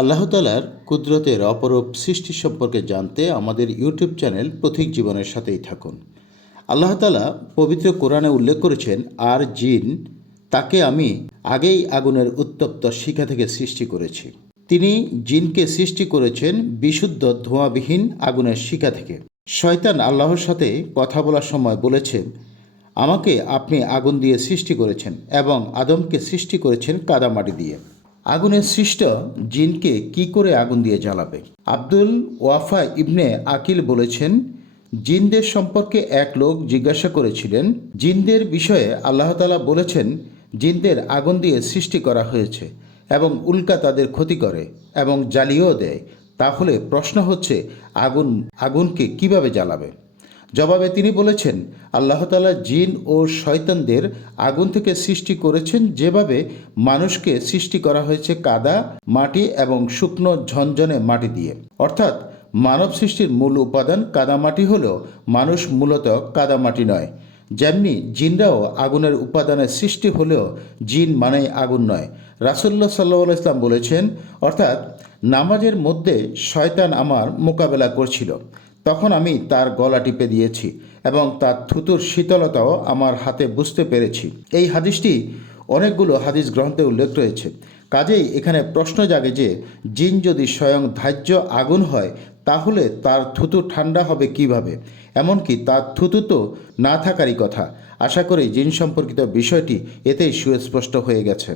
আল্লাহ তাআলার কুদরতের অপরূপ সৃষ্টি সম্পর্কে জানতে আমাদের ইউটিউব চ্যানেল পথিক জীবনের সাথেই থাকুন। আল্লাহ তাআলা পবিত্র কোরআনে উল্লেখ করেছেন, আর জিন তাকে আমি আগেই আগুনের উত্তপ্ত শিখা থেকে সৃষ্টি করেছি। তিনি জিনকে সৃষ্টি করেছেন বিশুদ্ধ ধোঁয়াবিহীন আগুনের শিখা থেকে। শয়তান আল্লাহর সাথে কথা বলার সময় বলেছে, আমাকে আপনি আগুন দিয়ে সৃষ্টি করেছেন এবং আদমকে সৃষ্টি করেছেন কাদামাটি দিয়ে। আগুনের সৃষ্ট জিনকে কি করে আগুন দিয়ে জ্বালাবে? আব্দুল ওয়াফা ইবনে আকিল বলেছেন, জিনদের সম্পর্কে এক লোক জিজ্ঞাসা করেছিলেন, জিনদের বিষয়ে আল্লাহ তাআলা বলেছেন, জিনদের আগুন দিয়ে সৃষ্টি করা হয়েছে এবং উল্কা তাদের ক্ষতি করে এবং জ্বালিয়েও দেয়। তাহলে প্রশ্ন হচ্ছে, আগুনকে কিভাবে জ্বালাবে? জবাবে তিনি বলেছেন, আল্লাহ তাআলা জিন ও শয়তানদের আগুন থেকে সৃষ্টি করেছেন যেভাবে মানুষকে সৃষ্টি করা হয়েছে কাদা, মাটি এবং শুকনো ঝনঝনে মাটি দিয়ে। অর্থাৎ মানব সৃষ্টির মূল উপাদান কাদামাটি হলেও মানুষ মূলত কাদামাটি নয়। যেমনি জিনরাও আগুনের উপাদানের সৃষ্টি হলেও জিন মানেই আগুন নয়। রাসূলুল্লাহ সাল্লাল্লাহু আলাইহি ওয়াসাল্লাম বলেছেন, অর্থাৎ নামাজের মধ্যে শয়তান আমার মোকাবেলা করছিল, তখন আমি তার গলা টিপে দিয়েছি এবং তার থুতুর শীতলতাও আমার হাতে বুঝতে পেরেছি। এই হাদিসটি অনেকগুলো হাদিস গ্রন্থে উল্লেখ রয়েছে। কাজেই এখানে প্রশ্ন জাগে যে, জিন যদি স্বয়ং ধার্য আগুন হয় তাহলে তার থুতু ঠান্ডা হবে কিভাবে? এমনকি তার থুতু তো না থাকারই কথা। আশা করি জিন সম্পর্কিত বিষয়টি এতেই সুস্পষ্ট হয়ে গেছে।